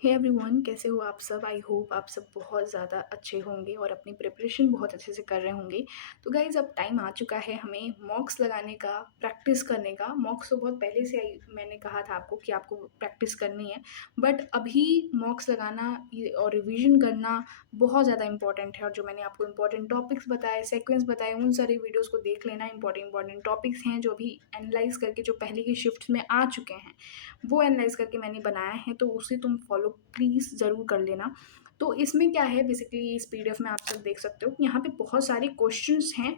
Hey everyone, कैसे हो आप सब? आई होप आप सब बहुत ज़्यादा अच्छे होंगे और अपनी प्रिपरेशन बहुत अच्छे से कर रहे होंगे। तो गाइज़, अब टाइम आ चुका है हमें मॉक्स लगाने का, प्रैक्टिस करने का। मॉक्स तो बहुत पहले से आई, मैंने कहा था आपको कि आपको प्रैक्टिस करनी है, बट अभी मॉक्स लगाना ये और रिवीजन करना बहुत ज़्यादा इंपॉर्टेंट है। और जो मैंने आपको इंपॉर्टेंट टॉपिक्स बताए, सीक्वेंस बताए, उन सारी वीडियोज़ को देख लेना। इंपॉर्टेंट इंपॉर्टेंट टॉपिक्स हैं जो अभी एनालाइज़ करके जो पहले की शिफ्ट्स में आ चुके हैं, वो एनालाइज़ करके मैंने बनाया है, तो उसे तुम फॉलो प्लीज़ ज़रूर कर लेना। तो इसमें क्या है, बेसिकली इस पीडीएफ में आप सब देख सकते हो कि यहाँ पे बहुत सारे क्वेश्चंस हैं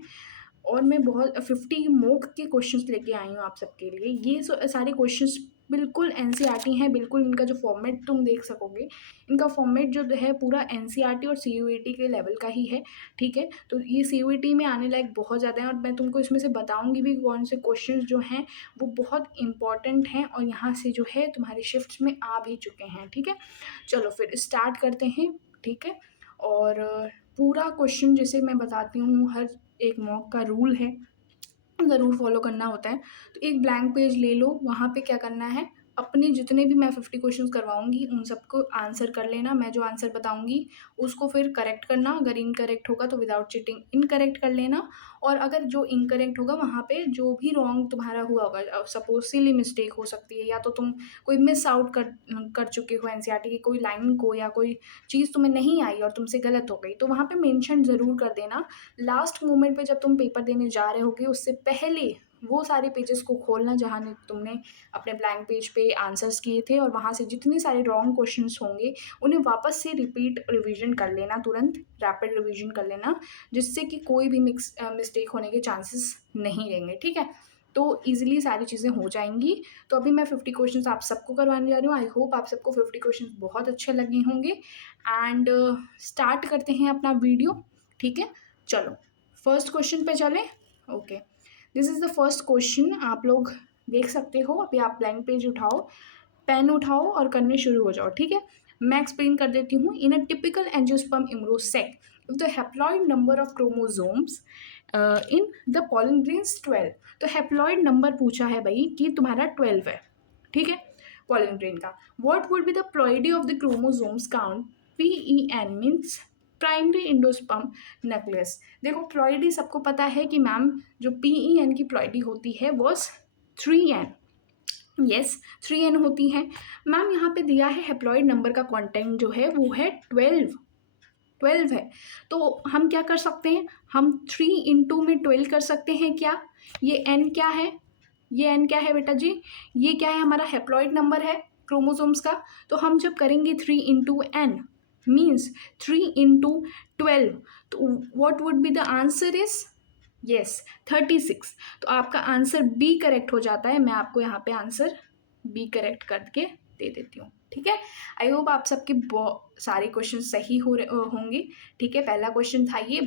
और मैं बहुत 50 मॉक के क्वेश्चंस लेके आई हूँ आप सबके लिए। ये सारे क्वेश्चंस बिल्कुल एनसीईआरटी हैं, बिल्कुल इनका जो फॉर्मेट तुम देख सकोगे, इनका फॉर्मेट जो है पूरा एनसीईआरटी और सीयूईटी के लेवल का ही है, ठीक है? तो ये सीयूईटी में आने लायक बहुत ज़्यादा है और मैं तुमको इसमें से बताऊँगी भी कौन से क्वेश्चंस जो हैं वो बहुत इम्पोर्टेंट हैं और यहाँ से जो है तुम्हारी शिफ्ट्स में आ भी चुके हैं, ठीक है? चलो फिर स्टार्ट करते हैं, ठीक है? और पूरा क्वेश्चन जैसे मैं बताती हूँ, हर एक मॉक का रूल है, ज़रूर फॉलो करना होता है। तो एक ब्लैंक पेज ले लो, वहाँ पे क्या करना है, अपने जितने भी मैं 50 क्वेश्चंस करवाऊँगी उन सबको आंसर कर लेना। मैं जो आंसर बताऊँगी उसको फिर करेक्ट करना, अगर इनकरेक्ट होगा तो विदाउट चीटिंग इनकरेक्ट कर लेना। और अगर जो इनकरेक्ट होगा वहाँ पे जो भी रॉन्ग तुम्हारा हुआ होगा, सपोज़ सिली मिस्टेक हो सकती है, या तो तुम कोई मिस आउट कर चुके हो एनसीईआरटी की कोई लाइन को, या कोई चीज़ तुम्हें नहीं आई और तुमसे गलत हो गई, तो वहाँ पे मेंशन ज़रूर कर देना। लास्ट मोमेंट पे जब तुम पेपर देने जा रहे होगे उससे पहले वो सारे पेजेस को खोलना जहाँ ने तुमने अपने ब्लैंक पेज पे आंसर्स किए थे, और वहाँ से जितने सारे रॉन्ग क्वेश्चंस होंगे उन्हें वापस से रिपीट रिवीजन कर लेना, तुरंत रैपिड रिवीजन कर लेना, जिससे कि कोई भी मिस्टेक होने के चांसेस नहीं रहेंगे, ठीक है? तो ईज़िली सारी चीज़ें हो जाएँगी। तो अभी मैं 50 क्वेश्चंस आप सबको करवाने जा रही हूँ। आई होप आप सबको 50 क्वेश्चंस बहुत अच्छे लगे होंगे। एंड स्टार्ट करते हैं अपना वीडियो, ठीक है? चलो, फर्स्ट क्वेश्चन पे चलें। Okay, this is the first question. आप लोग देख सकते हो, अभी आप ब्लैंक पेज उठाओ, पेन उठाओ और करने शुरू हो जाओ, ठीक है? मैं एक्सप्लेन कर देती हूँ। In a typical angiosperm embryo sac, if the haploid number of chromosomes in the pollen grains 12, तो हैप्लॉइड नंबर पूछा है भाई कि तुम्हारा 12 है, ठीक है? पॉलन ग्रेन का what would be the ploidy of the chromosomes count? PEN means primary endosperm nucleus. देखो, प्लॉइडी सबको पता है कि मैम जो पीईएन की प्लॉइडी होती है वो 3n, यस 3n होती है। मैम यहाँ पे दिया है हैप्लॉइड नंबर का कंटेंट जो है वो है 12 है। तो हम क्या कर सकते हैं, हम 3 इंटू में 12 कर सकते हैं क्या? ये n क्या है, ये n क्या है बेटा जी? ये क्या है, हमारा हैप्लॉइड नंबर है क्रोमोसोम्स का। तो हम जब करेंगे 3 इंटू एन मीन्स 3 इंटू 12, तो what would be the answer is yes 36। तो आपका आंसर बी करेक्ट हो जाता है। मैं आपको यहाँ पे आंसर बी करेक्ट करके दे देती हूँ, ठीक है? आई होप आप सबके सारे क्वेश्चन सही हो रहे होंगे, ठीक है? पहला क्वेश्चन था ये,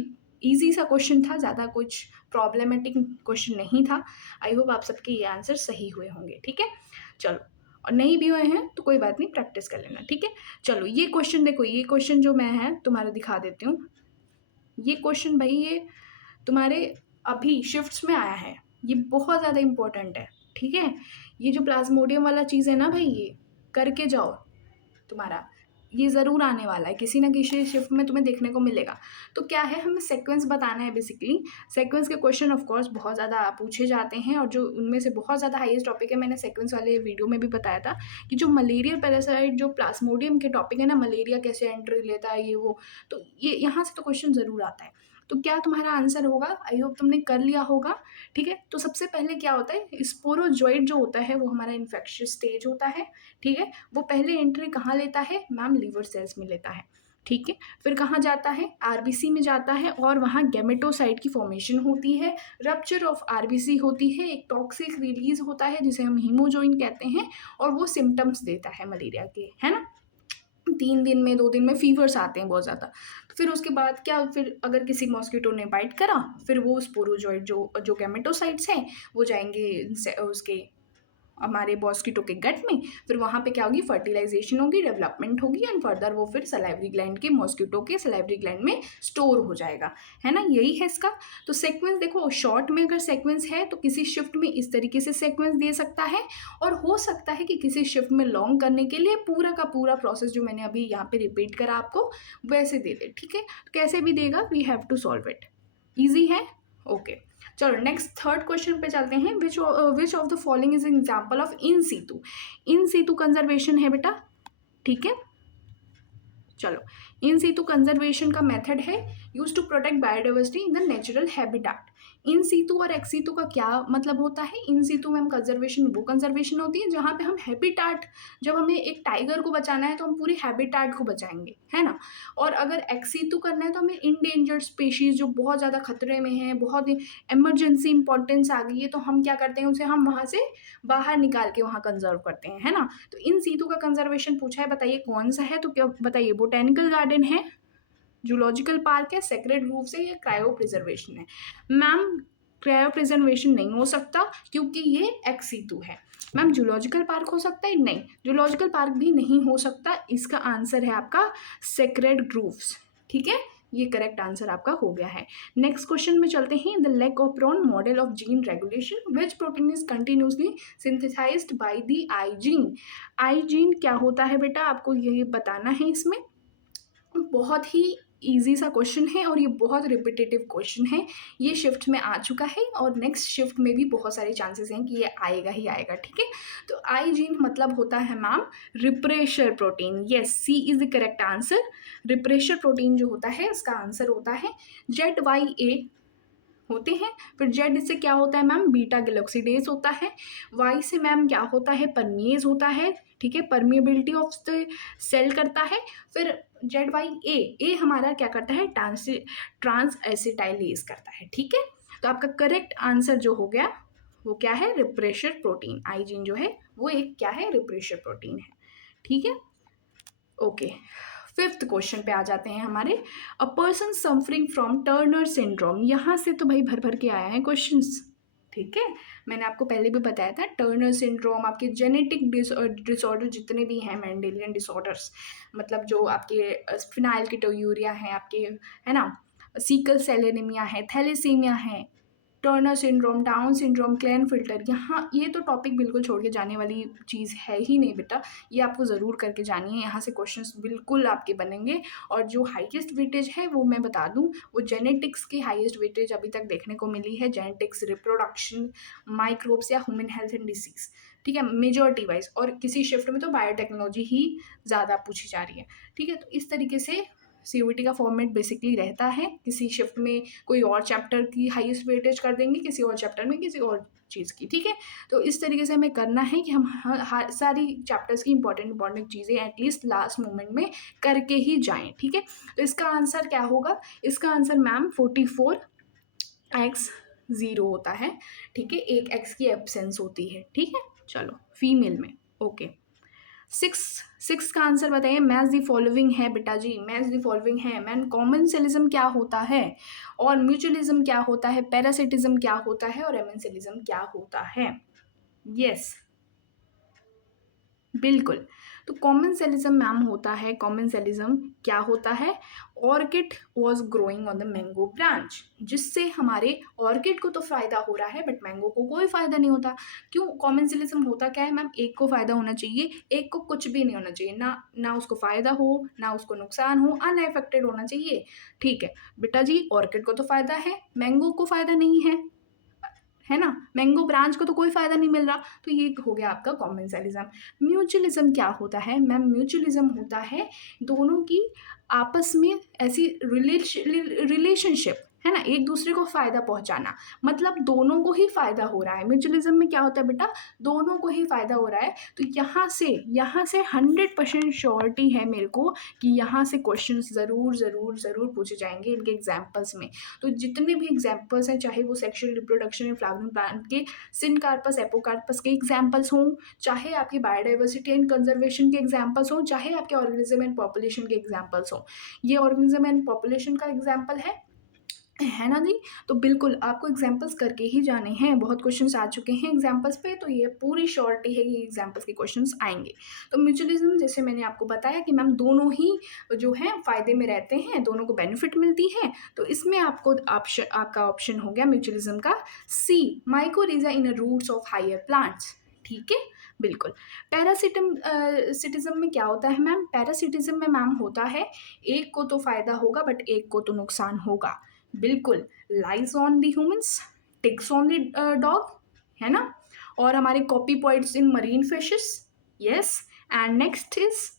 ईजी सा क्वेश्चन था, ज़्यादा कुछ प्रॉब्लमेटिक क्वेश्चन नहीं था। आई होप आप सबके ये आंसर सही हुए होंगे, ठीक है? चलो, और नहीं भी हुए हैं तो कोई बात नहीं, प्रैक्टिस कर लेना, ठीक है? चलो, ये क्वेश्चन देखो, ये क्वेश्चन जो मैं है तुम्हारा दिखा देती हूँ। ये क्वेश्चन भाई ये तुम्हारे अभी शिफ्ट्स में आया है, ये बहुत ज़्यादा इंपॉर्टेंट है, ठीक है? ये जो प्लाज्मोडियम वाला चीज़ है ना भाई, ये करके जाओ, तुम्हारा ये ज़रूर आने वाला है, किसी ना किसी शिफ्ट में तुम्हें देखने को मिलेगा। तो क्या है, हमें सीक्वेंस बताना है बेसिकली। सीक्वेंस के क्वेश्चन ऑफ कोर्स बहुत ज़्यादा पूछे जाते हैं, और जो उनमें से बहुत ज़्यादा हाईएस्ट टॉपिक है, मैंने सीक्वेंस वाले वीडियो में भी बताया था कि जो मलेरियल पैरासाइट जो प्लाज्मोडियम के टॉपिक है ना, मलेरिया कैसे एंट्री लेता है ये वो, तो ये यहाँ से तो क्वेश्चन ज़रूर आता है। तो क्या तुम्हारा आंसर होगा? आई होप तुमने कर लिया होगा, ठीक है? तो सबसे पहले क्या होता है, स्पोरोजोइड जो होता है वो हमारा इन्फेक्शियस स्टेज होता है, ठीक है? वो पहले एंट्री कहाँ लेता है मैम? लिवर सेल्स में लेता है, ठीक है? फिर कहाँ जाता है? आरबीसी में जाता है, और वहाँ गैमेटोसाइट की फॉर्मेशन होती है, रप्चर ऑफ आरबीसी होती है, एक टॉक्सिक रिलीज होता है जिसे हम हीमोजोइन कहते हैं, और वो सिम्टम्स देता है मलेरिया के, है ना? 3 दिन में 2 दिन में फीवर्स आते हैं बहुत ज़्यादा। तो फिर उसके बाद क्या, फिर अगर किसी मॉस्किटो ने बाइट करा, फिर वो स्पोरोजोइड जो जो गैमेटोसाइट्स हैं वो जाएंगे उसके हमारे मॉस्किटो के गट में, फिर वहाँ पे क्या होगी, फर्टिलाइजेशन होगी, डेवलपमेंट होगी एंड फर्दर वो फिर सलाइवरी ग्लैंड के मॉस्किटो के सलाइवरी ग्लैंड में स्टोर हो जाएगा, है ना, यही है इसका। तो सीक्वेंस देखो, शॉर्ट में अगर सीक्वेंस है तो किसी शिफ्ट में इस तरीके से सीक्वेंस दे सकता है, और हो सकता है कि किसी शिफ्ट में लॉन्ग करने के लिए पूरा का पूरा प्रोसेस जो मैंने अभी यहाँ पे रिपीट करा आपको वैसे दे दे, ठीक है। तो कैसे भी देगा, we have to solve it, easy है, ओके। चलो नेक्स्ट थर्ड क्वेश्चन पे चलते हैं। Which of the following is example of in situ. In situ conservation है बेटा, ठीक है। चलो, इन सीतु कंजर्वेशन का मेथड है use to protect biodiversity in the natural habitat. In situ और एक्स सीतु का क्या मतलब होता है? इन सीतु में हम कंजर्वेशन, वो कंजर्वेशन होती है जहाँ पे हम हैबिटेट, जब हमें एक टाइगर को बचाना है तो हम पूरी हैबिटेट को बचाएंगे, है ना। और अगर एक्स सीतु करना है तो हमें इंडेंजर्ड स्पेशीज जो बहुत ज़्यादा खतरे में है, बहुत इमरजेंसी इंपॉर्टेंस आ गई है, तो हम क्या करते हैं, उसे हम वहाँ से बाहर निकाल के वहाँ कंजर्व करते हैं, है ना। तो इन सीतु का कंजर्वेशन पूछा है, बताइए कौन सा है, तो क्या बताइए, बोटेनिकल गार्डन है, जूलॉजिकल पार्क है, सेक्रेड ग्रूव से, या क्रायो प्रिजर्वेशन है। मैम क्रायो प्रिजर्वेशन नहीं हो सकता क्योंकि ये एक्स सीतु है। मैम जूलॉजिकल पार्क हो सकता है, नहीं, जूलॉजिकल पार्क भी नहीं हो सकता, इसका आंसर है आपका सेक्रेड ग्रूव्स, ठीक है, ये करेक्ट आंसर आपका हो गया है। नेक्स्ट क्वेश्चन में चलते हैं। The lac operon model of gene regulation which protein is continuously synthesised by the I gene. I gene क्या होता है बेटा, आपको ये बताना है। इसमें बहुत ही ईजी सा क्वेश्चन है और ये बहुत रिपीटेटिव क्वेश्चन है, ये शिफ्ट में आ चुका है और नेक्स्ट शिफ्ट में भी बहुत सारे चांसेस हैं कि ये आएगा ही आएगा, ठीक है। तो आई जीन मतलब होता है ma'am repressor protein, yes, C is the correct answer. Repressor protein जो होता है इसका आंसर होता है ZYA होते हैं। फिर जेड से क्या होता है मैम, बीटा गैलोक्सीडेज होता है। वाई से मैम क्या होता है, परमिएज होता है, ठीक है, परमिएबिलिटी ऑफ द सेल करता है। फिर ZYA हमारा क्या करता है, ट्रांस एसिटाइलेज करता है, ठीक है। तो आपका करेक्ट आंसर जो हो गया वो क्या है, रिप्रेशर प्रोटीन। आई जीन जो है वो एक क्या है, रिप्रेशर प्रोटीन है, ठीक है, ओके। फिफ्थ क्वेश्चन पे आ जाते हैं हमारे। A person suffering from Turner syndrome, यहाँ से तो भाई भर भर के आया है क्वेश्चंस, ठीक है। मैंने आपको पहले भी बताया था, टर्नर सिंड्रोम आपके जेनेटिक डिसऑर्डर जितने भी हैं, मेंडेलियन डिसऑर्डर्स, मतलब जो आपके फिनाइलकीटोयूरिया हैं आपके, है ना, सीकल सेल एनीमिया है, थैलेसीमिया है, टर्नर सिंड्रोम, डाउन सिंड्रोम, क्लेनफिल्टर, यहाँ ये तो टॉपिक बिल्कुल छोड़ के जाने वाली चीज़ है ही नहीं बेटा, ये आपको ज़रूर करके जानी है, यहाँ से क्वेश्चंस बिल्कुल आपके बनेंगे। और जो हाईएस्ट वेटेज है वो मैं बता दूँ, वो जेनेटिक्स की हाईएस्ट वेटेज अभी तक देखने को मिली है, जेनेटिक्स, रिप्रोडक्शन, माइक्रोब्स या ह्यूमन हेल्थ एंड डिसीज, ठीक है, मेजॉरिटी वाइज। और किसी शिफ्ट में तो बायोटेक्नोलॉजी ही ज़्यादा पूछी जा रही है, ठीक है। तो इस तरीके से CUET का फॉर्मेट बेसिकली रहता है, किसी शिफ्ट में कोई और चैप्टर की हाईएस्ट वेटेज कर देंगे, किसी और चैप्टर में किसी और चीज़ की, ठीक है। तो इस तरीके से हमें करना है कि हम सारी चैप्टर्स की इंपॉर्टेंट चीज़ें एटलीस्ट लास्ट मोमेंट में करके ही जाएं, ठीक है। तो इसका आंसर क्या होगा, इसका आंसर मैम 44X0 होता है, ठीक है, एक एक्स की एब्सेंस होती है, ठीक है। चलो फीमेल में, ओके। सिक्स का आंसर बताइए। मैच दी फॉलोइंग है बेटा जी, मैच दी फॉलोइंग है मैम। कॉमनसेलिज्म क्या होता है, और म्यूचुअलिज्म क्या होता है, पैरासिटिज्म क्या होता है, और एमेंसिलिज्म क्या होता है, यस बिल्कुल। तो कॉमनसेलिज्म मैम होता है, कॉमनसेलिज्म क्या होता है, orchid was growing on the mango branch, जिससे हमारे ऑर्किड को तो फ़ायदा हो रहा है बट मैंगो को कोई फ़ायदा नहीं होता। क्यों, कॉमनसेलिज्म होता क्या है मैम, एक को फ़ायदा होना चाहिए, एक को कुछ भी नहीं होना चाहिए, ना उसको फ़ायदा हो ना उसको नुकसान हो, अनएफेक्टेड होना चाहिए, ठीक है। बेटा जी ऑर्किड को तो फ़ायदा है, मैंगो को फ़ायदा नहीं है ना, मैंगो ब्रांच को तो कोई फ़ायदा नहीं मिल रहा, तो ये हो गया आपका कॉमनसेलिज्म। म्यूचुअलिज्म क्या होता है मैम, म्यूचुअलिज्म होता है दोनों की आपस में ऐसी रिलेशनशिप, है ना, एक दूसरे को फ़ायदा पहुंचाना, मतलब दोनों को ही फ़ायदा हो रहा है। म्यूचुअलिज्म में क्या होता है बेटा, दोनों को ही फ़ायदा हो रहा है। तो यहाँ से 100% श्योरिटी है मेरे को कि यहाँ से क्वेश्चन ज़रूर ज़रूर ज़रूर पूछे जाएंगे इनके एग्जाम्पल्स में। तो जितने भी एग्जाम्पल्स हैं, चाहे वो sexual reproduction in flowering plant के सिनकार्पस एपोकार्पस के एग्जाम्पल्स हों, चाहे आपकी बायोडाइवर्सिटी एंड कंजर्वेशन के एग्जाम्पल्स हों, चाहे आपके ऑर्गेनिज्म एंड पॉपुलेशन के एग्जाम्पल्स हों। ये ऑर्गेनिज्म एंड पॉपुलेशन का एग्जाम्पल है, है ना जी? तो बिल्कुल आपको एग्ज़ाम्पल्स करके ही जाने हैं, बहुत क्वेश्चन्स आ चुके हैं एग्ज़ाम्पल्स पे, तो ये पूरी श्योरिटी है कि एग्ज़ाम्पल्स के क्वेश्चन्स आएँगे। तो म्यूचुअलिज़्म जैसे मैंने आपको बताया कि मैम दोनों ही जो हैं फ़ायदे में रहते हैं, दोनों को बेनिफिट मिलती है, तो इसमें आपको आपका ऑप्शन हो गया म्यूचुअलिज़्म का सी, माइकोरिज़ा इन अ रूट्स ऑफ हायर प्लांट्स, ठीक है? बिल्कुल। सिटिज़म में क्या होता है मैम? पैरासिटिज़म में मैम होता है, एक को तो फ़ायदा होगा बट एक को तो नुकसान होगा। बिल्कुल, lies on the humans, ticks on the dog, है ना? और हमारे copepods in marine fishes, yes. And next is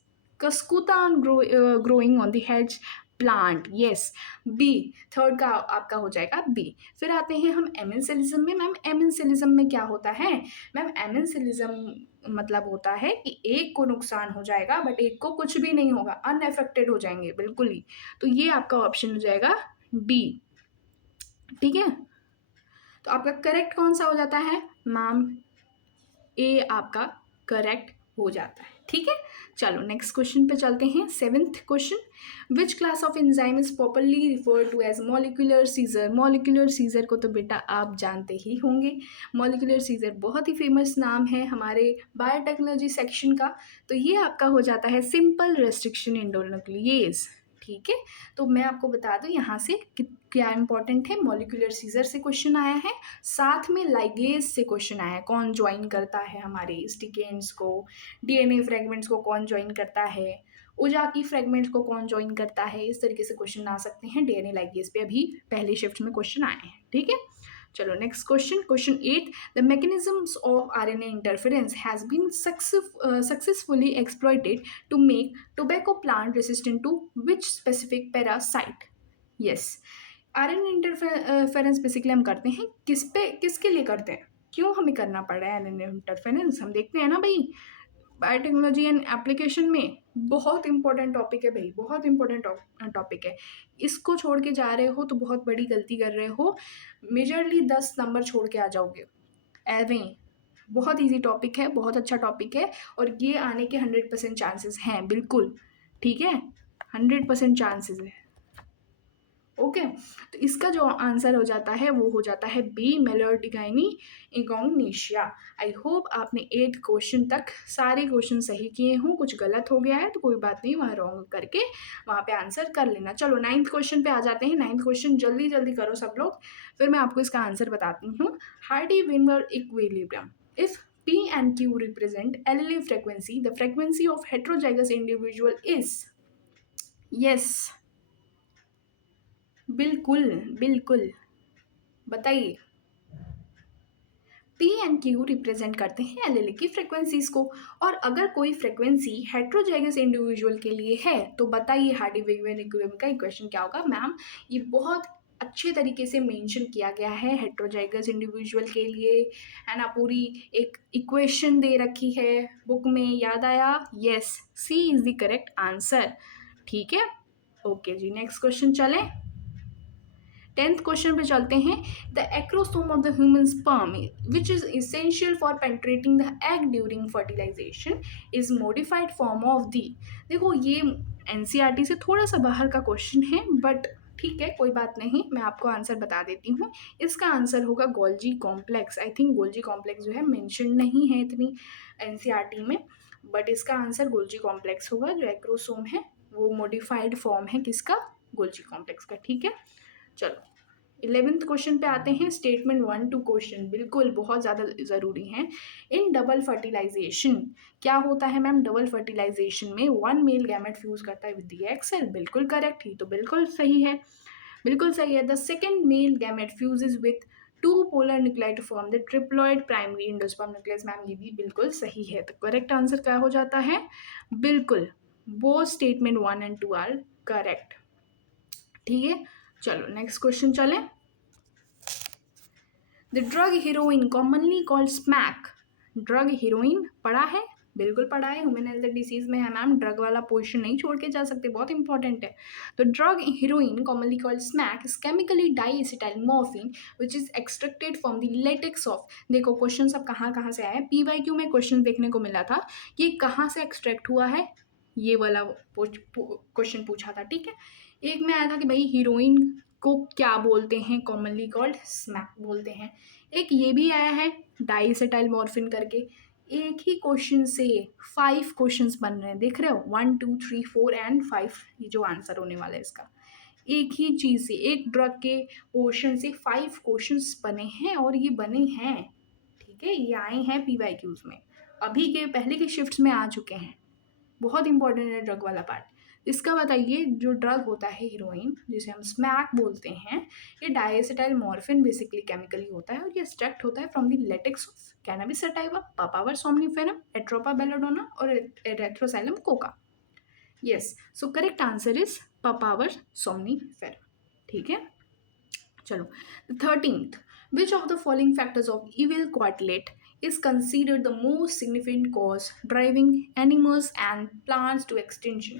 cuscuta on growing on the hedge plant, yes. B, third का आपका हो जाएगा बी। फिर आते हैं हम एमेंसिलिज्म में। मैम एमेंसिलिज्म में क्या होता है? मैम एमेंसिलिज्म मतलब होता है कि एक को नुकसान हो जाएगा बट एक को कुछ भी नहीं होगा, अनअफेक्टेड हो जाएंगे बिल्कुल ही। तो ये आपका ऑप्शन हो जाएगा डी, ठीक है? तो आपका करेक्ट कौन सा हो जाता है मैम? ए आपका करेक्ट हो जाता है, ठीक है? चलो नेक्स्ट क्वेश्चन पे चलते हैं। Seventh question, which class of enzyme is popularly referred to as molecular scissor? Molecular scissor को तो बेटा आप जानते ही होंगे। मॉलिक्यूलर सीजर बहुत ही फेमस नाम है हमारे बायोटेक्नोलॉजी सेक्शन का। तो ये आपका हो जाता है सिंपल रेस्ट्रिक्शन इंडोन्यूक्लिएज, ठीक है? तो मैं आपको बता दूं यहाँ से क्या इंपॉर्टेंट है, मॉलिक्यूलर सीजर से क्वेश्चन आया है, साथ में लाइगेज से क्वेश्चन आया है, कौन ज्वाइन करता है हमारे स्टिकेंड्स को, डीएनए फ्रेगमेंट्स को कौन ज्वाइन करता है, उजाकी फ्रेगमेंट्स को कौन ज्वाइन करता है, इस तरीके से क्वेश्चन आ सकते हैं। डीएनए लाइगेज पे अभी पहले शिफ्ट में क्वेश्चन आए हैं, ठीक है? चलो next question, question 8, the mechanisms of RNA interference has been successfully exploited to make tobacco plant resistant to which specific parasite? Yes, RNA interference basically हम करते हैं किस पे, किसके लिए करते हैं, क्यों हमें करना पड़ रहा है आरएनए इंटरफेरेंस? हम देखते हैं ना भाई, बायोटेक्नोलॉजी एंड एप्लीकेशन में बहुत इंपॉर्टेंट टॉपिक है भाई, बहुत इंपॉर्टेंट टॉपिक है। इसको छोड़ के जा रहे हो तो बहुत बड़ी गलती कर रहे हो, मेजरली 10 नंबर छोड़ के आ जाओगे एवें। बहुत इजी टॉपिक है, बहुत अच्छा टॉपिक है, और ये आने के 100% चांसेस हैं बिल्कुल, ठीक है? 100% चांसेस है, ओके। तो इसका जो आंसर हो जाता है वो हो जाता है बी, मेलोडिगाइनी इगोंगनेशिया। आई होप आपने 8 क्वेश्चन तक सारे क्वेश्चन सही किए हों, कुछ गलत हो गया है तो कोई बात नहीं, वहाँ रॉन्ग करके वहाँ पे आंसर कर लेना। चलो 9th क्वेश्चन पे आ जाते हैं। 9th क्वेश्चन जल्दी जल्दी करो सब लोग, फिर मैं आपको इसका आंसर बताती हूँ। Hardy-Weinberg equilibrium, if P and Q represent allele frequency, the frequency of heterozygous individual is, yes, बिल्कुल, बिल्कुल, बताइए। पी एंड क्यू रिप्रेजेंट करते हैं एलील की फ्रीक्वेंसीज को, और अगर कोई फ्रीक्वेंसी हेट्रोजाइगस इंडिविजुअल के लिए है तो बताइए हार्डी-वेनबर्ग इक्विलिब्रियम का इक्वेशन क्या होगा? मैम ये बहुत अच्छे तरीके से मेंशन किया गया है हेट्रोजाइगस इंडिविजुअल के लिए, है ना? पूरी एक इक्वेशन दे रखी है बुक में, याद आया? Yes, C is the correct answer, ठीक है? ओके जी, नेक्स्ट क्वेश्चन चलें। 10th क्वेश्चन पे चलते हैं। The acrosome of the human sperm which is essential for penetrating the egg during fertilisation is modified form of the. देखो ये NCERT से थोड़ा सा बाहर का क्वेश्चन है बट ठीक है, कोई बात नहीं, मैं आपको आंसर बता देती हूँ। इसका आंसर होगा Golgi complex. I think Golgi complex जो है मेंशन नहीं है इतनी एनसीईआरटी में, बट इसका आंसर गोल्जी कॉम्प्लेक्स होगा। जो एक्रोसोम है वो मॉडिफाइड फॉर्म है किसका? गोल्जी कॉम्प्लेक्स का, ठीक है? चलो 11th क्वेश्चन पे आते हैं। स्टेटमेंट 1-2 क्वेश्चन बिल्कुल बहुत ज़्यादा ज़रूरी हैं। इन डबल फर्टिलाइजेशन क्या होता है मैम? डबल फर्टिलाइजेशन में 1 मेल गैमेट फ्यूज करता है विद द एग सेल, बिल्कुल करेक्ट, ही तो बिल्कुल सही है, बिल्कुल सही है। The second male gamete fuses with 2 polar nuclei to form the triploid primary endosperm nucleus. Ma'am ये भी बिल्कुल सही है, तो करेक्ट आंसर क्या हो जाता है? बिल्कुल, both statement 1 and 2 are correct, ठीक है? चलो नेक्स्ट क्वेश्चन चलें। The drug heroin commonly called smack. Drug heroin पढ़ा है? बिल्कुल पढ़ा है, ह्यूमन हेल्थ डिसीज में है मैम, ड्रग वाला पोर्शन नहीं छोड़ के जा सकते, बहुत इंपॉर्टेंट है। तो drug heroin commonly called smack is chemically diacetyl morphine which is extracted from the latex of. देखो क्वेश्चन सब कहाँ कहाँ से आए, पीवाईक्यू में क्वेश्चन देखने को मिला था, ये कहाँ से एक्सट्रैक्ट हुआ है, ये वाला क्वेश्चन पूछा था, ठीक है? एक में आया था कि भाई हीरोइन को क्या बोलते हैं? कॉमनली कॉल्ड स्मैक बोलते हैं। एक ये भी आया है डाइएसिटाइल मॉर्फिन करके। एक ही क्वेश्चन से 5 क्वेश्चंस बन रहे हैं, देख रहे हो? 1 2 3 4 एंड 5 ये जो आंसर होने वाला है इसका। एक ही चीज़ से, एक ड्रग के पोर्शन से 5 क्वेश्चंस बने हैं और ये बने हैं, ठीक है? ये आए हैं पीवाईक्यूज़ में। अभी के पहले के शिफ्ट्स में आ चुके हैं। बहुत इंपॉर्टेंट है ड्रग वाला पार्ट। इसका बताइए, जो ड्रग होता है हीरोइन, जिसे हम स्मैक बोलते हैं, ये डाइएसिटाइल मॉर्फिन बेसिकली केमिकली होता है और ये एक्सट्रैक्ट होता है from the latex of cannabis sativa, papaver somniferum, atropa belladonna और erythroxylum coca. Yes, so correct answer is papaver somniferum. ठीक है, चलो। The 13th, which of the following factors of evil quartet is considered the most significant cause driving animals and plants to extinction?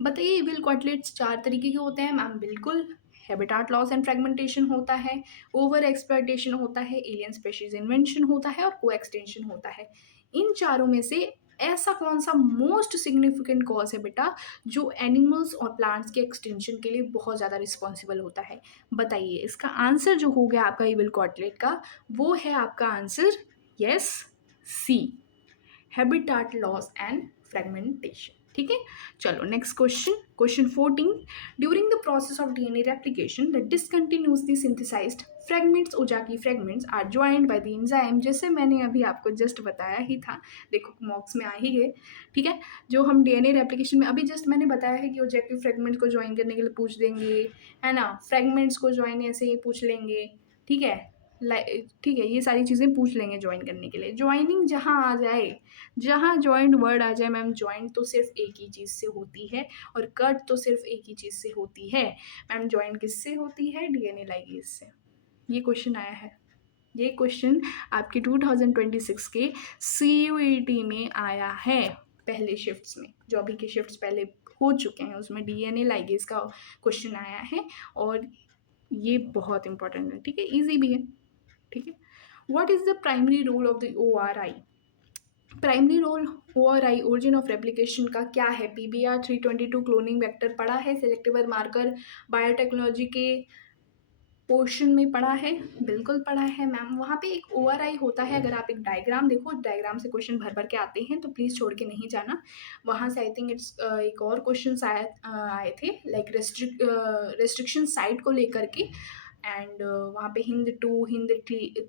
बताइए, evil क्वार्टलेट्स 4 तरीके के होते हैं ma'am. बिल्कुल, habitat loss and fragmentation होता है, ओवर एक्सप्लॉयटेशन होता है, एलियन स्पेशीज इन्वेंशन होता है और को एक्सटेंशन होता है। इन चारों में से ऐसा कौन सा मोस्ट सिग्निफिकेंट कॉज है बेटा, जो एनिमल्स और प्लांट्स के एक्सटेंशन के लिए बहुत ज़्यादा रिस्पॉन्सिबल होता है? बताइए, इसका आंसर जो हो गया आपका इविल क्वार्टलेट का, वो है आपका answer yes C, habitat loss and fragmentation. ठीक है, चलो next question. Question 14, during the process of DNA replication the discontinuously synthesised fragments Okazaki fragments are joined by the enzyme, जैसे मैंने अभी आपको जस्ट बताया ही था, देखो मॉक्स में आ ही गए। ठीक है, जो हम डीएनए रेप्लिकेशन में अभी जस्ट मैंने बताया है कि ओजाकी फ्रेगमेंट्स को ज्वाइन करने के लिए पूछ देंगे, है ना, फ्रेगमेंट्स को ज्वाइन ऐसे ही पूछ लेंगे। ठीक है, ठीक है, ये सारी चीज़ें पूछ लेंगे ज्वाइन करने के लिए। ज्वाइनिंग जहाँ आ जाए, जहाँ ज्वाइंट वर्ड आ जाए मैम, ज्वाइंट तो सिर्फ एक ही चीज़ से होती है और कट तो सिर्फ एक ही चीज़ से होती है मैम। ज्वाइंट किससे होती है? डीएनए लाइगेज से। ये क्वेश्चन आया है, ये क्वेश्चन आपके 2026 के CUET में आया है पहले शिफ्ट्स में। जो अभी के शिफ्ट्स पहले हो चुके हैं उसमें डीएनए लाइगेज का क्वेश्चन आया है और ये बहुत इंपॉर्टेंट है। ठीक है, ईजी भी है। ठीक है, what is the primary role of the ORI? Primary role ORI, origin of replication का क्या है? PBR 322 क्लोनिंग वेक्टर पढ़ा है, सेलेक्टिव मार्कर बायोटेक्नोलॉजी के पोर्शन में पढ़ा है, बिल्कुल पढ़ा है मैम। वहाँ पे एक ORI होता है, अगर आप एक डायग्राम देखो, डायग्राम से क्वेश्चन भर भर के आते हैं तो प्लीज़ छोड़ के नहीं जाना। वहाँ से आई थिंक इट्स एक और क्वेश्चन आए थे, लाइक रेस्ट्रिक्शन साइट को लेकर के, एंड वहाँ पे हिंद 2 हिंद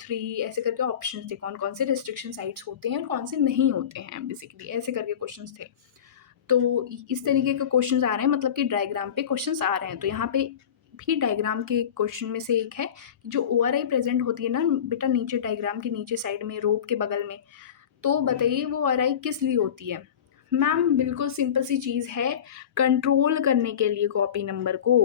3 ऐसे करके ऑप्शन थे, कौन कौन से रेस्ट्रिक्शन साइट्स होते हैं और कौन से नहीं होते हैं, बेसिकली ऐसे करके क्वेश्चन थे। तो इस तरीके के क्वेश्चन आ रहे हैं, मतलब कि डायग्राम पे क्वेश्चन आ रहे हैं। तो यहाँ पे भी डायग्राम के क्वेश्चन में से एक है, जो ORI प्रेजेंट होती है ना बेटा नीचे, डायग्राम के नीचे साइड में, रोप के बगल में, तो बताइए वो ORI किस लिए होती है मैम? बिल्कुल सिंपल सी चीज़ है, कंट्रोल करने के लिए कॉपी नंबर को,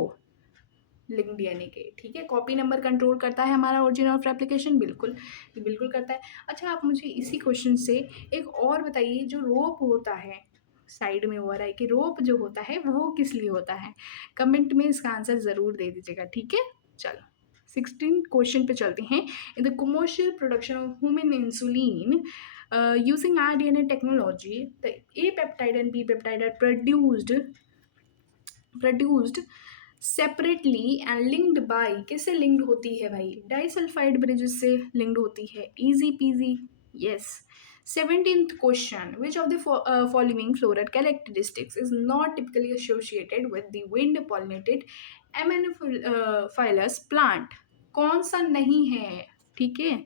लिंक डीएनए के। ठीक है, कॉपी नंबर कंट्रोल करता है हमारा ओरिजिन ऑफ रेप्लिकेशन, बिल्कुल, ये बिल्कुल करता है। अच्छा, आप मुझे इसी क्वेश्चन से एक और बताइए, जो रोप होता है साइड में ORI के, रोप जो होता है वो किस लिए होता है? कमेंट में इसका आंसर ज़रूर दे दीजिएगा। ठीक है, चलो 16 क्वेश्चन पे चलते हैं। In the commercial production of human insulin using rDNA technology, the A peptide and B peptide are produced separately and linked by, किससे लिंक्ड होती है भाई? डाइसल्फाइड ब्रिजेस से लिंक्ड होती है, easy peasy. Yes. 17th question, which of the following floral characteristics is not typically associated with the wind pollinated anemophilous plant? कौन सा नहीं है? ठीक है,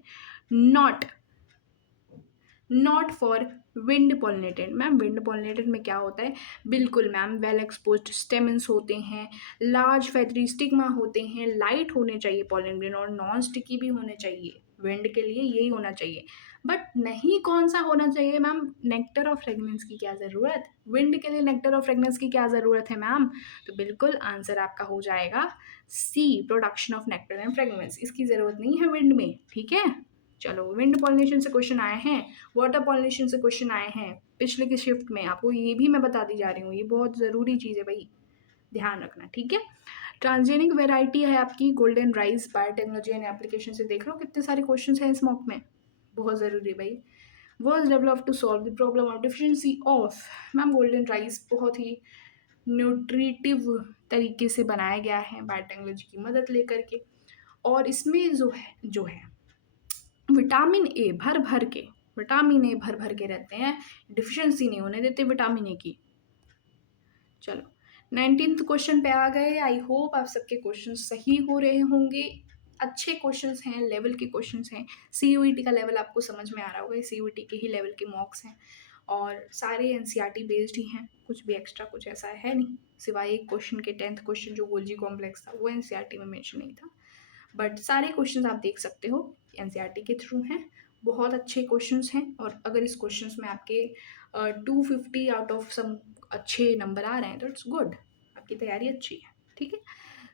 not for wind pollinated. Ma'am wind pollinated में क्या होता है? बिल्कुल मैम, वेल एक्सपोज्ड स्टेमन्स होते हैं, लार्ज फेदरी स्टिग्मा होते हैं, लाइट होने चाहिए पॉलन ग्रेन और नॉन स्टिकी भी होने चाहिए। विंड के लिए यही होना चाहिए, बट नहीं कौन सा होना चाहिए मैम? नेक्टर ऑफ फ्रेगनेंस की क्या ज़रूरत? विंड के लिए नेक्टर ऑफ फ्रेगनेंस की क्या ज़रूरत है मैम? तो बिल्कुल आंसर आपका हो जाएगा C, production of nectar and fragrance. इसकी ज़रूरत नहीं है विंड में। ठीक है, चलो विंड पॉलिनेशन से क्वेश्चन आए हैं, वाटर पॉलिनेशन से क्वेश्चन आए हैं पिछले के शिफ्ट में, आपको ये भी मैं बता दी जा रही हूँ, ये बहुत ज़रूरी चीज़ है भाई, ध्यान रखना। ठीक है, ट्रांसजेनिक वेराइटी है आपकी golden rice, biotechnology and application से देख लो कितने सारे क्वेश्चन हैं इस मॉक में, बहुत ज़रूरी है भाई। was developed to solve the problem of deficiency of, ma'am golden rice बहुत ही न्यूट्रिटिव तरीके से बनाया गया है बायोटेक्नोलॉजी की मदद लेकर के। और इसमें जो है विटामिन ए भर भर के रहते हैं, डिफिशिएंसी नहीं होने देते विटामिन ए की। चलो 19th क्वेश्चन पे आ गए। आई होप आप सबके क्वेश्चन सही हो रहे होंगे। अच्छे क्वेश्चंस हैं, लेवल के क्वेश्चंस हैं। सीयूईटी का लेवल आपको समझ में आ रहा होगा, सीयूईटी के ही लेवल के मॉक्स हैं और सारे एनसीईआरटी बेस्ड ही हैं, कुछ भी एक्स्ट्रा कुछ ऐसा है नहीं, सिवाय एक क्वेश्चन के 10th क्वेश्चन जो गोल्जी कॉम्प्लेक्स था वो एनसीईआरटी में मेंशन नहीं था। बट सारे क्वेश्चंस आप देख सकते हो एनसीईआरटी के थ्रू हैं, बहुत अच्छे क्वेश्चंस हैं। और अगर इस क्वेश्चंस में आपके 250 आउट ऑफ सम अच्छे नंबर आ रहे हैं तो इट्स गुड, आपकी तैयारी अच्छी है। ठीक है,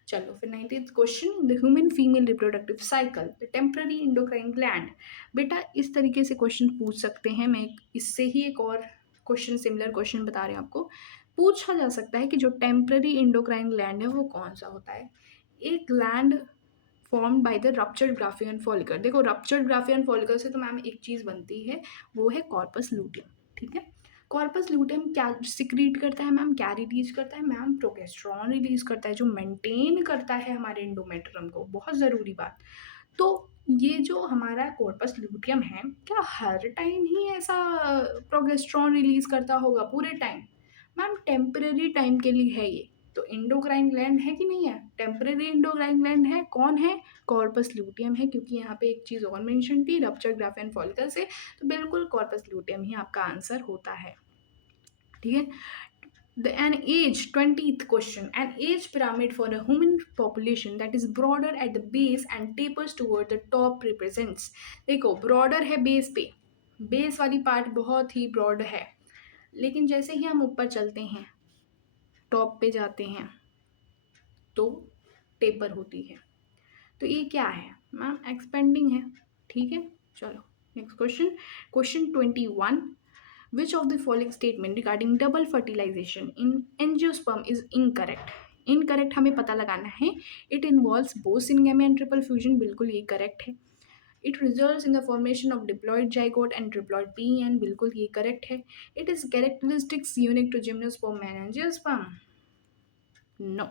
चलो फिर 19th question, the human female reproductive cycle, the temporary endocrine gland. बेटा इस तरीके से क्वेश्चन पूछ सकते हैं। मैं इससे ही एक और क्वेश्चन, सिमिलर क्वेश्चन बता रही हूँ आपको। पूछा जा सकता है कि जो टेम्पररी इंडोक्राइन ग्लैंड है वो कौन सा होता है। एक gland formed by the ruptured Graafian follicle. देखो रप्चर्ड ग्राफियन फॉलिकल से तो मैम एक चीज़ बनती है, वो है कॉर्पस लूटियम। ठीक है, कॉर्पस लूटियम क्या सिक्रीट करता है मैम, क्या रिलीज करता है मैम, प्रोगेस्टेरॉन रिलीज करता है, जो मेंटेन करता है हमारे एंडोमेट्रियम को, बहुत ज़रूरी बात। तो ये जो हमारा कॉर्पस लूटियम है, क्या हर टाइम ही ऐसा प्रोगेस्टेरॉन रिलीज करता होगा पूरे टाइम? मैम टेम्पररी टाइम के लिए है ये। तो इंडोक्राइन ग्लैंड है कि नहीं है, टेम्पररी इंडोक्राइन ग्लैंड है, कौन है, कॉर्पस लूटियम है। क्योंकि यहाँ पे एक चीज़ और मेंशन थी रप्चर्ड ग्राफियन फॉलिकल से, तो बिल्कुल कॉर्पस लूटियम ही आपका आंसर होता है। ठीक है, an age 20th question, an age pyramid for a human population that is broader at the base and tapers toward the top represents। देखो broader है बेस पे, बेस वाली पार्ट बहुत ही ब्रॉड है, लेकिन जैसे ही हम ऊपर चलते हैं, टॉप पे जाते हैं, तो टेपर होती है। तो ये क्या है मैम, एक्सपेंडिंग है। ठीक है, चलो next question, question 21, which of the following statement regarding double fertilization in angiosperm is incorrect। Incorrect हमें पता लगाना है। It involves both syngamy and triple fusion, बिल्कुल ये करेक्ट है। It results in the formation of diploid zygote and triploid PEN, बिल्कुल ये correct है। It is characteristics unique to gymnosperm and angiosperm, no.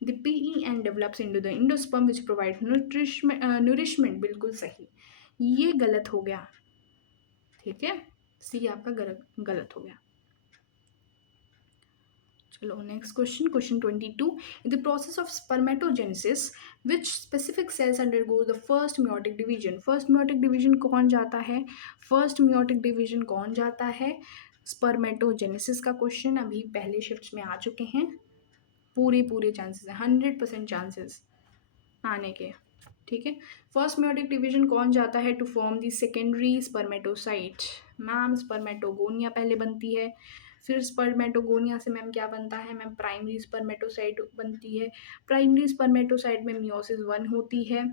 The PEN develops into the endosperm which provide nourishment, बिल्कुल सही। ये गलत हो गया, ठीक है, सी आपका गलत हो गया। चलो next question, question 22, in the process of spermatogenesis which specific sales undergo the first meiotic division. First meiotic division कौन जाता है, फर्स्ट मियोटिक डिवीजन कौन जाता है, स्पर्मेटोजेनेसिस का क्वेश्चन अभी पहले शिफ्ट्स में आ चुके हैं, पूरे चांसेस हैं, 100% चांसेस आने के। ठीक है, फर्स्ट मियोटिक डिवीजन कौन जाता है to form the secondary spermatocyte. Ma'am spermatogonia पहले बनती है, फिर स्पर्मेटोगोनिया से मैम क्या बनता है, मैम प्राइमरी स्पर्मेटोसाइट बनती है। प्राइमरी स्पर्मेटोसाइट में मियोसिस 1 होती है,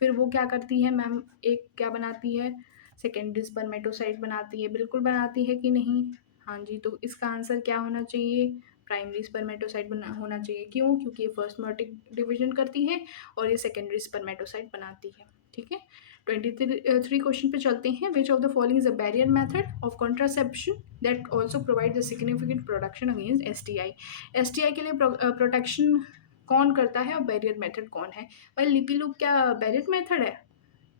फिर वो क्या करती है मैम, एक क्या बनाती है, सेकेंडरी स्पर्मेटोसाइट बनाती है, बिल्कुल बनाती है कि नहीं, हाँ जी। तो इसका आंसर क्या होना चाहिए, प्राइमरी स्पर्मेटोसाइट बना होना चाहिए। क्यों, क्योंकि ये फर्स्ट मियोटिक डिवीजन करती है और ये सेकेंडरी स्पर्मेटोसाइट बनाती है। ठीक है, 23 क्वेश्चन पे चलते हैं। Which of the following is a barrier method of contraception that also provide the significant protection against STI. STI के लिए प्रोटेक्शन कौन करता है और बैरियर मेथड कौन है। भाई लिपिलूप क्या बैरियर मेथड है,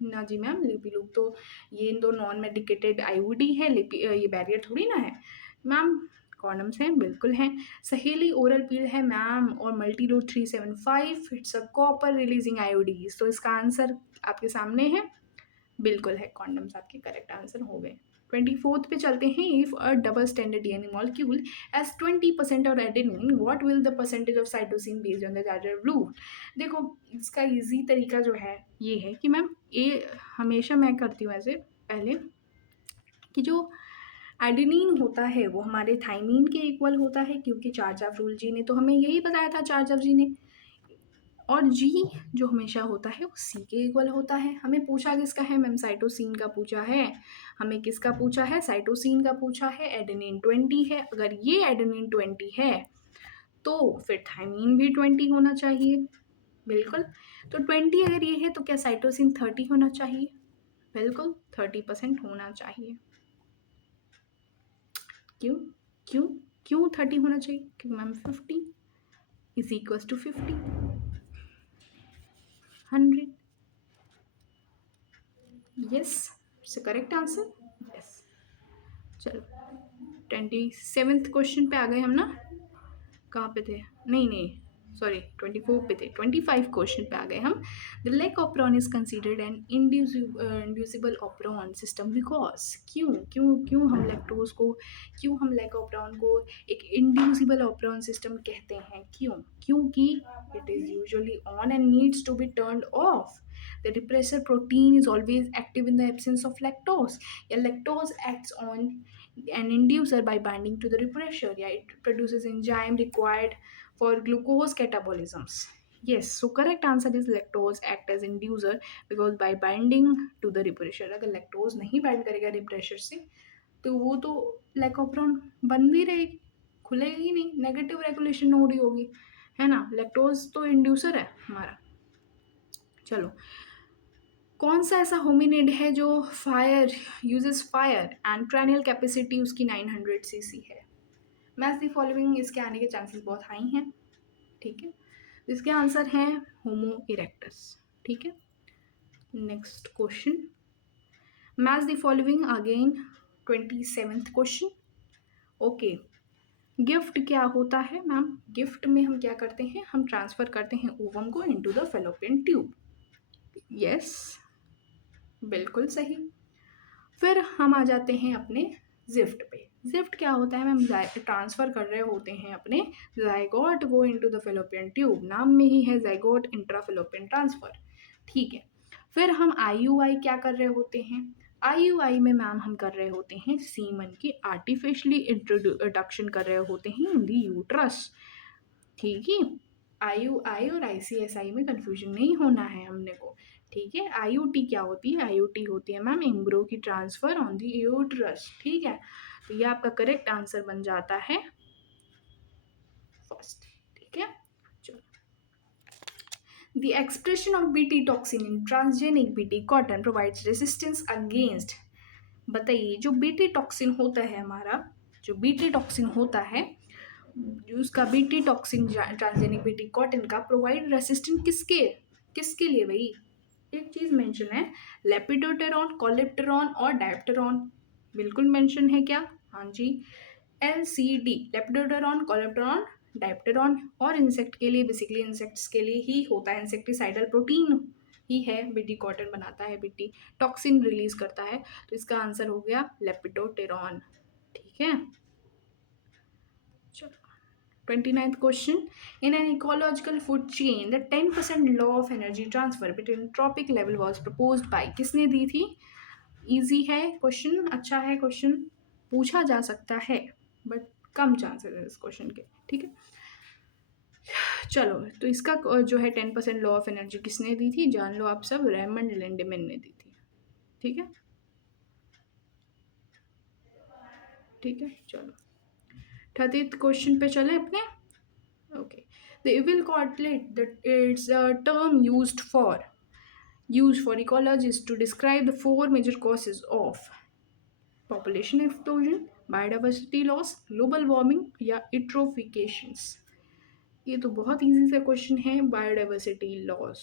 ना जी मैम, लिपिलूप तो ये दो नॉन मेडिकेटेड आईयूडी है, ये बैरियर थोड़ी ना है मैम। कॉन्डम्स हैं, बिल्कुल हैं। सहेली ओरल पील है मैम, और Multiload 375 it's a copper releasing IUDs. तो इसका आंसर आपके सामने है, बिल्कुल है, कॉन्डम्स आपके करेक्ट आंसर हो गए। 24th पे चलते हैं, if a double standard DNA molecule has 20% और adenine, what will the percentage of cytosine based on the Chargaff rule. देखो इसका इजी तरीका जो है ये है कि मैम ये हमेशा मैं करती हूँ ऐसे पहले, कि जो एडेनिन होता है वो हमारे थाइमीन के इक्वल होता है, क्योंकि चार्जाफ रूल जी ने तो हमें यही बताया था, चार्जाफ जी ने। और जी जो हमेशा होता है वो सी के इक्वल होता है। हमें पूछा किसका है मैम, साइटोसिन का पूछा है, हमें किसका पूछा है, साइटोसिन का पूछा है। एडेनिन 20 है, अगर ये एडेनिन 20 है तो फिर थाइमीन भी 20 होना चाहिए, बिल्कुल। तो 20 अगर ये है तो क्या साइटोसिन 30 होना चाहिए, बिल्कुल 30% होना चाहिए। क्यों, क्यों क्यों 30 होना चाहिए? क्योंकि ma'am 50 is equals to 50, 100। Yes, it's correct answer. Yes. चलो 27th क्वेश्चन पे आ गए हम ना। कहाँ पे थे? नहीं नहीं, सॉरी 24 पे थे। 25 क्वेश्चन पे आ गए हम। The lac operon is considered an inducible operon system because, क्यों क्यों क्यों हम लैक्टोज को, क्यों हम लैक ऑपरॉन को एक इंड्यूसिबल ऑपरॉन सिस्टम कहते हैं? क्यों? क्योंकि it is usually on and needs to be turned off. The repressor protein is always active in the absence of lactose. Yeah, lactose acts on an inducer by binding to the repressor. Yeah, it produces enzyme required for glucose catabolisms. Yes, so correct answer is lactose act as inducer because by binding to the repressor. अगर lactose नहीं bind करेगा repressor से तो वो तो लैकोप्रोन बंद ही रहेगी, खुलेगी ही नहीं, नेगेटिव रेगुलेशन हो रही होगी, है ना। लैक्टोज तो इंड्यूसर है हमारा। चलो, कौन सा ऐसा होमिनिड है जो fire uses fire and cranial capacity उसकी 900 सीसी है? मैथ दी फॉलोइंग इसके आने के चांसेस बहुत हाई हैं, ठीक है। इसके आंसर हैं होमो इरेक्टस, ठीक है। Next question, math the following again 27th question. Okay, gift क्या होता है मैम? गिफ्ट में हम क्या करते हैं? हम ट्रांसफर करते हैं ओवम को into the fallopian tube. Yes, बिल्कुल सही। फिर हम आ जाते हैं अपने जिफ्ट पे। जिफ्ट क्या होता है मैम? ट्रांसफर कर रहे होते हैं अपने जाइगोट को इनटू द फेलोपियन ट्यूब, नाम में ही है जाइगोट इंट्राफेलोपियन ट्रांसफर, ठीक है। फिर हम आईयूआई क्या कर रहे होते हैं? आईयूआई में मैम हम कर रहे होते हैं सीमन की आर्टिफिशियली इंट्रोडक्शन कर रहे होते हैं इन दी यूट्रस, ठीक है। आईयूआई और आईसीएसआई में कंफ्यूजन नहीं होना है हमने को, ठीक है। आईयूटी क्या होती है? आईयूटी होती है मैम एम्ब्रो की ट्रांसफर ऑन द यूट्रस, ठीक है। तो ये आपका करेक्ट आंसर बन जाता है फर्स्ट, ठीक है। चलो, the expression of BT toxin in transgenic BT cotton provides resistance against. बताइए, जो बीटी टॉक्सिन होता है हमारा, जो बीटी टॉक्सिन होता है, जो उसका BT toxin transgenic BT cotton का प्रोवाइड रेसिस्टेंट किसके किसके लिए भाई? एक चीज़ मेंशन है, लेपिडोटेरॉन, कोलेप्टेरॉन और डायप्टेरॉन, बिल्कुल मेंशन है क्या? हाँ जी, LCD, लेपिडोटेरॉन, कोलेप्टेरॉन, डायप्टेरॉन। और इंसेक्ट के लिए, बेसिकली इंसेक्ट्स के लिए ही होता है, इंसेक्टिसाइडल प्रोटीन ही है, बीटी कॉटन बनाता है, बीटी टॉक्सिन रिलीज करता है। तो इसका आंसर हो गया लेपिडोटेरॉन, ठीक है। चलो 29th question. In an ecological food chain, the 10% law of energy transfer between tropic level was proposed by, किसने दी थी? इजी है क्वेश्चन, अच्छा है क्वेश्चन, पूछा जा सकता है बट कम चांसेस है इस क्वेश्चन के, ठीक है। चलो, तो इसका जो है 10% लॉ ऑफ एनर्जी किसने दी थी? जान लो आप सब, रेमंड लिंडमैन ने दी थी, ठीक है, ठीक है। चलो 30th क्वेश्चन पे चले अपने। Okay, the evil quartet, that it's a term used for ecologists to describe the four major causes of population explosion, biodiversity loss, global warming या eutrophications। ये तो बहुत इजी सा क्वेश्चन है, बायोडाइवर्सिटी लॉस।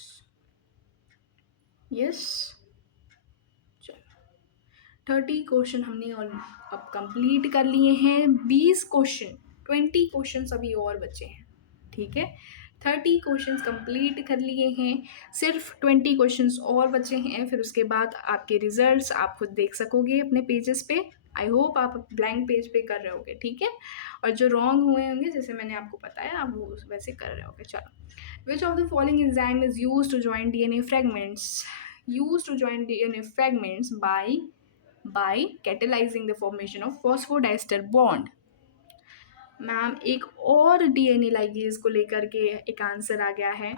यस, चलो 30 क्वेश्चन हमने और अब कंप्लीट कर लिए हैं। 20 क्वेश्चन, 20 क्वेश्चन अभी और बचे हैं, ठीक है। 30 क्वेश्चंस कंप्लीट कर लिए हैं, सिर्फ 20 क्वेश्चंस और बचे हैं। फिर उसके बाद आपके रिजल्ट्स आप खुद देख सकोगे अपने पेजेस पे। आई होप आप ब्लैंक पेज पे कर रहे होगे, ठीक है। और जो रॉन्ग हुए होंगे, जैसे मैंने आपको बताया, आप वो वैसे कर रहे होगे। चलो, which of the following enzyme is use to join DNA fragments? Use to join DNA fragments by catalysing the formation of phosphodiester bond. Ma'am एक और DNA लाइगेज को लेकर के एक आंसर आ गया है,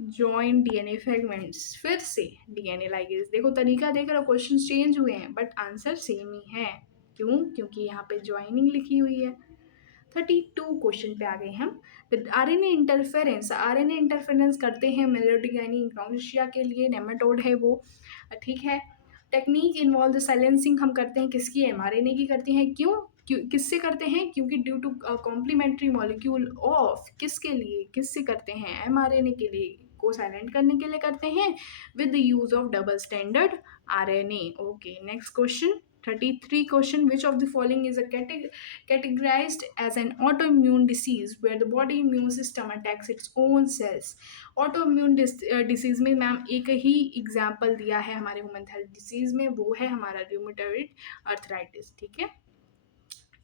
जॉइन DNA फ्रेगमेंट्स। फिर से DNA लाइगेज, देखो तरीका देख रहे हो, क्वेश्चन चेंज हुए हैं बट आंसर सेम ही है। क्यों? क्योंकि यहाँ पे ज्वाइनिंग लिखी हुई है। 32 क्वेश्चन पे आ गए हम। RNA इंटरफेरेंस, RNA इंटरफेरेंस करते हैं मेलोडिगैनी इंक्रोमिशिया के लिए, नेमाटोड है वो, ठीक है। टेक्निक इन्वॉल्व द साइलेंसिंग हम करते हैं किसकी? mRNA की करते हैं। क्यों? क्यों किससे करते हैं? क्योंकि due to complementary molecule of किसके लिए, किससे करते हैं? एमआरएनए के लिए, को साइलेंट करने के लिए करते हैं with the use of double standard RNA. Okay, next question 33 question, which of the following is a categorized as an autoimmune disease where the body immune system attacks its own cells? Autoimmune disease में ma'am एक ही example दिया है हमारे human health disease में, वो है हमारा rheumatoid arthritis. ठीक है,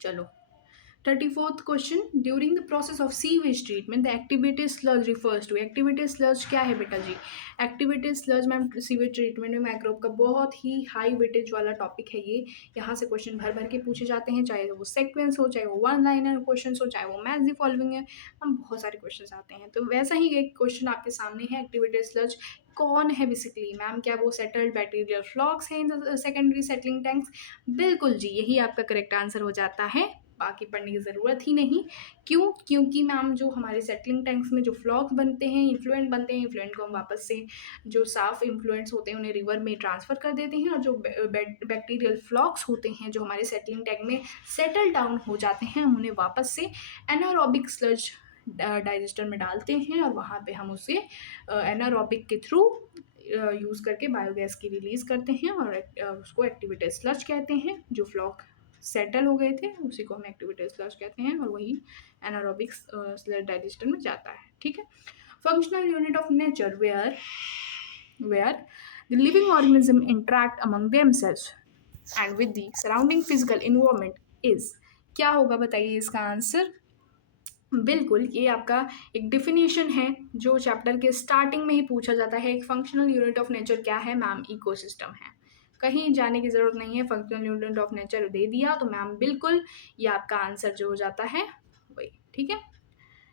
चलो 34th क्वेश्चन, during the process of sewage treatment the activated sludge refers to. Activated sludge क्या है बेटा जी? Activated sludge ma'am sewage treatment में माइक्रोब का बहुत ही हाई वेटेज वाला टॉपिक है ये। यहाँ से क्वेश्चन भर भर के पूछे जाते हैं, चाहे वो सेक्वेंस हो, चाहे वो वन लाइनर क्वेश्चन हो, चाहे वो मैच द फॉलोइंग है, हम बहुत सारे क्वेश्चन आते हैं। तो वैसा ही एक क्वेश्चन आपके सामने है, एक्टिवेटेड स्लज कौन है बेसिकली मैम? क्या वो सेटल्ड बैक्टीरियल फ्लॉक्स हैं in the secondary settling tanks? बिल्कुल जी, यही आपका करेक्ट आंसर हो जाता है, बाकी पढ़ने की ज़रूरत ही नहीं। क्यों? क्योंकि मैम जो हमारे सेटलिंग टैंक्स में जो फ्लॉक्स बनते हैं, इन्फ्लुएंट बनते हैं, इन्फ्लुएंट को हम वापस से जो साफ इन्फ्लुएंट्स होते हैं उन्हें रिवर में ट्रांसफ़र कर देते हैं, और जो बैक्टीरियल फ्लॉक्स होते हैं जो हमारे सेटलिंग टैंक में सेटल डाउन हो जाते हैं, हम उन्हें वापस से एनारोबिक स्लज डाइजेस्टर में डालते हैं और वहाँ पे हम उसे एनारोबिक के थ्रू यूज़ करके बायोगैस की रिलीज़ करते हैं, और उसको एक्टिवेटेड स्लज कहते हैं। जो फ्लॉक सेटल हो गए थे उसी को हम एक्टिवेटेड स्लज कहते हैं, और वही एनारोबिक स्लज डाइजेस्टर में जाता है। ठीक है, functional unit of nature where the living organism interact among themselves and with the surrounding physical environment is. क्या होगा बताइए इसका आंसर? बिल्कुल, ये आपका एक डिफिनीशन है जो चैप्टर के स्टार्टिंग में ही पूछा जाता है। एक फंक्शनल यूनिट ऑफ नेचर क्या है मैम? इकोसिस्टम है, कहीं जाने की ज़रूरत नहीं है, फंक्शनल यूनिट ऑफ नेचर दे दिया तो मैम बिल्कुल ये आपका आंसर जो हो जाता है वही। ठीक है,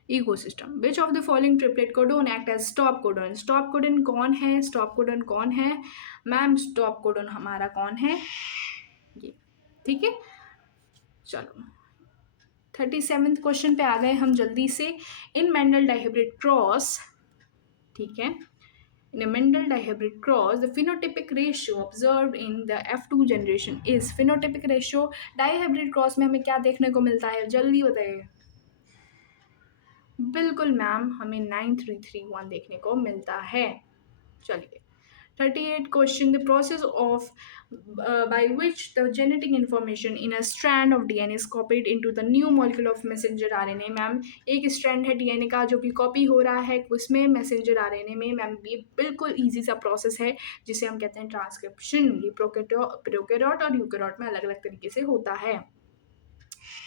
ecosystem. Which of the following triplet codon act as stop codon? Stop codon कौन है? स्टॉप कोडोन कौन है मैम? स्टॉप कोडोन हमारा कौन है? ये। ठीक है, चलो 37th क्वेश्चन पे आ गए हम जल्दी से। इन मेंडल डाइहाइब्रिड क्रॉस, ठीक है, in a Mendel dihybrid cross, the phenotypic ratio observed in the F2 generation is। phenotypic ratio dihybrid cross में हमें क्या देखने को मिलता है? जल्दी बताइए। बिल्कुल मैम, हमें 9331 देखने को मिलता है। चलिए 38 question, the process of by which the genetic information in a strand of DNA is copied into the new molecule of messenger RNA। Ma'am एक स्ट्रैंड है DNA का जो कि कॉपी हो रहा है उसमें मैसेंजर RNA में। मैम ये बिल्कुल ईजी सा प्रोसेस है जिसे हम कहते हैं ट्रांसक्रिप्शन। ये प्रोकैरियोट और यूकैरियोट में अलग अलग तरीके से होता है।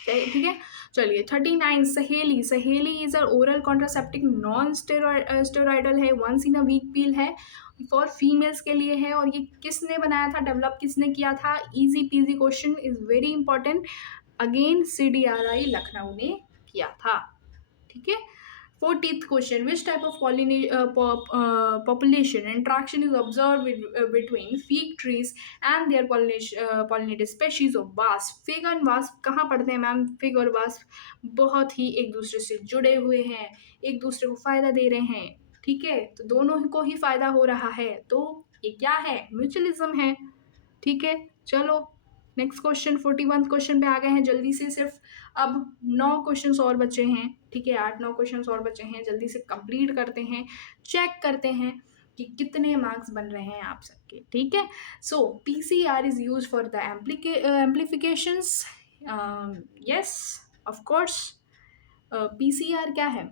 ठीक है, चलिए 39 सहेली। सहेली is a oral contraceptive non steroidal है, वंस इन अ वीक पील है, फॉर फीमेल्स के लिए है। और ये किसने बनाया था, डेवलप किसने किया था? Easy PG question, is very important. Again CDRI Lucknow ने किया था। ठीक है, 40th question, which type of population interaction is observed between fig trees and their pollinated species of wasp? Fig and wasp कहाँ पढ़ते हैं मैम? फिग और wasp बहुत ही एक दूसरे से जुड़े हुए हैं, एक दूसरे को फायदा दे रहे हैं। ठीक है, तो दोनों को ही फायदा हो रहा है, तो ये क्या है? म्यूचुअलिज्म है। ठीक है, चलो नेक्स्ट क्वेश्चन 41 क्वेश्चन पे आ गए हैं जल्दी से। सिर्फ अब 9 क्वेश्चंस और बचे हैं। ठीक है, 8-9 क्वेश्चंस और बचे हैं, जल्दी से कंप्लीट करते हैं, चेक करते हैं कि कितने मार्क्स बन रहे हैं आप सबके। ठीक है, so PCR is use for the amplifications. Yes of course, PCR क्या है?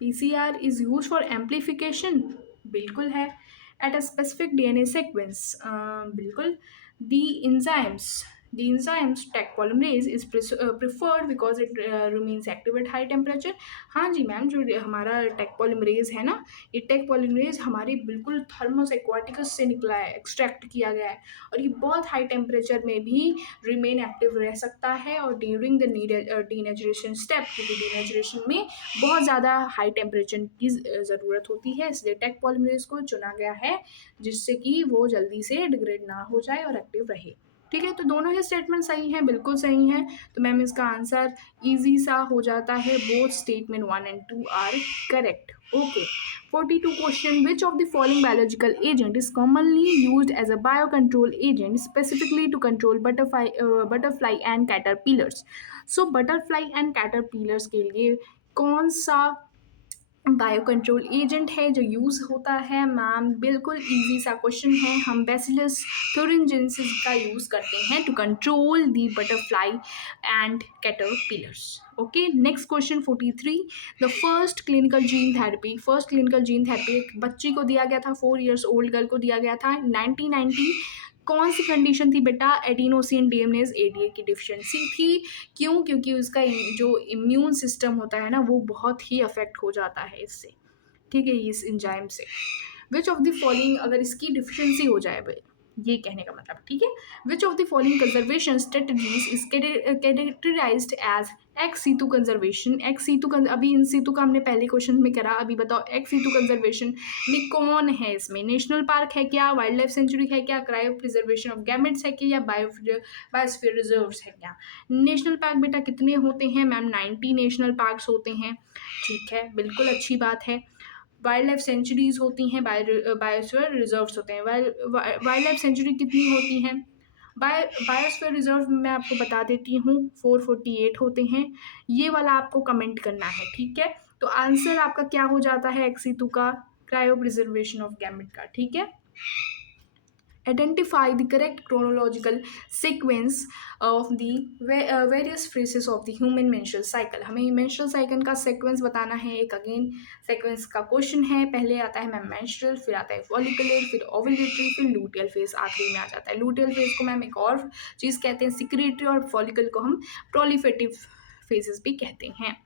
PCR is use for amplification, बिल्कुल है। At a specific DNA sequence, बिल्कुल। The enzymes Taq polymerase is preferred because it remains active at high temperature। हाँ जी ma'am, जो हमारा Taq polymerase है ना, ये Taq polymerase हमारी बिल्कुल थर्मोस एक्वाटिकस से निकला है, एक्सट्रैक्ट किया गया है, और ये बहुत हाई टेम्परेचर में भी रिमेन एक्टिव रह सकता है। और ड्यूरिंग द डीनेचुरेशन स्टेप, क्योंकि डीनेचुरेशन में बहुत ज़्यादा हाई टेम्परेचर की ज़रूरत होती है, इसलिए Taq polymerase को चुना गया है जिससे कि वो जल्दी से डिग्रेड ना हो जाए और एक्टिव रहे। ठीक है, तो दोनों ही स्टेटमेंट सही हैं, बिल्कुल सही हैं। तो मैम इसका आंसर ईज़ी सा हो जाता है, both statement 1 and 2 are correct. Okay, 42 question, which of the following biological agent is commonly used as a bio control agent specifically to control butterfly and caterpillars. So butterfly and caterpillars के लिए कौन सा bio control agent है जो use होता है? Ma'am बिल्कुल easy सा क्वेश्चन है, हम बैसिलस thuringiensis का यूज़ करते हैं to control the butterfly and caterpillars. Okay, next question 43, the first clinical gene therapy एक बच्ची को दिया गया था, 4 years ओल्ड गर्ल को दिया गया था 1990। कौन सी कंडीशन थी बेटा? एडिनोसिन डीएमनेज एडीए की डिफिशियंसी थी। क्यों? क्योंकि उसका जो इम्यून सिस्टम होता है ना, वो बहुत ही अफेक्ट हो जाता है इससे, ठीक है, इस एंजाइम से। विच ऑफ द फॉलोइंग, अगर इसकी डिफिशियंसी हो जाए भाई, ये कहने का मतलब, ठीक है, which of the following conservation strategies is characterised as ex situ conservation. अभी इन सीटू का हमने पहले क्वेश्चन में करा, अभी बताओ एक्स सीटू कंजर्वेशन में कौन है? इसमें नेशनल पार्क है क्या, वाइल्ड लाइफ सेंचुरी है क्या, क्रायो प्रिजर्वेशन ऑफ गैमेट्स है क्या, या बायोस्फीयर रिजर्व्स है क्या? नेशनल पार्क बेटा कितने होते हैं? मैम 90 नेशनल पार्क्स होते हैं, ठीक है, बिल्कुल अच्छी बात है। वाइल्ड लाइफ सेंचुरीज होती हैं, बायोस्फीयर रिजर्व्स होते हैं। वाइल्ड लाइफ सेंचुरी कितनी होती हैं? बायोस्फीयर रिजर्व मैं आपको बता देती हूँ, 448 होते हैं। ये वाला आपको कमेंट करना है, ठीक है। तो आंसर आपका क्या हो जाता है एक्सी2 का? क्रायो प्रिजर्वेशन ऑफ गैमेट का, ठीक है। Identify the correct chronological sequence of the various phases of the human menstrual cycle। हमें menstrual cycle का sequence बताना है। एक अगेन sequence का क्वेश्चन है, पहले आता है मैम menstrual, फिर आता है follicular, फिर ovulatory, फिर luteal phase आखिरी में आ जाता है। luteal phase को मैम एक और चीज़ कहते हैं secretory, और follicle को हम proliferative phases भी कहते हैं।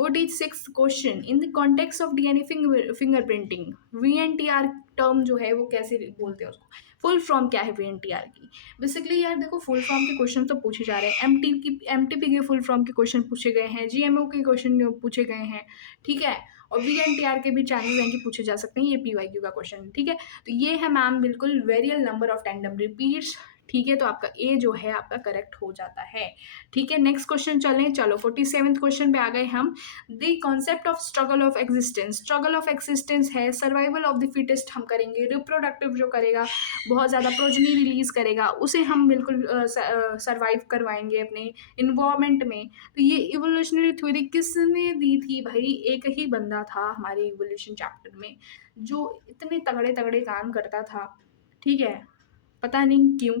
46 question, in the context of DNA fingerprinting, VNTR term जो है वो कैसे बोलते हैं उसको? फुल फॉर्म क्या है वीएनटीआर की? बेसिकली यार देखो, फुल फॉर्म के क्वेश्चन तो पूछे जा रहे हैं, एमटीपी के फुल फॉर्म के क्वेश्चन पूछे गए हैं, जीएमओ के क्वेश्चन पूछे गए हैं, ठीक है, और वीएनटीआर के भी चांसेस हैं कि पूछे जा सकते हैं, ये पीवाईक्यू का क्वेश्चन है, ठीक है। तो ये है मैम बिल्कुल वेरियल नंबर ऑफ टैंडम रिपीट्स, ठीक है, तो आपका ए जो है आपका करेक्ट हो जाता है, ठीक है। नेक्स्ट क्वेश्चन चलें, चलो 47th क्वेश्चन पे आ गए हम। The concept of struggle of existence, struggle of existence है सर्वाइवल ऑफ द फिटेस्ट हम करेंगे, रिप्रोडक्टिव जो करेगा, बहुत ज़्यादा प्रोजनी रिलीज करेगा, उसे हम बिल्कुल सर्वाइव करवाएंगे अपने इन्वायरमेंट में। तो ये इवोल्यूशनरी थ्योरी किसने दी थी भाई? एक ही बंदा था हमारे इवोल्यूशन चैप्टर में जो इतने तगड़े तगड़े काम करता था, ठीक है, पता नहीं क्यों।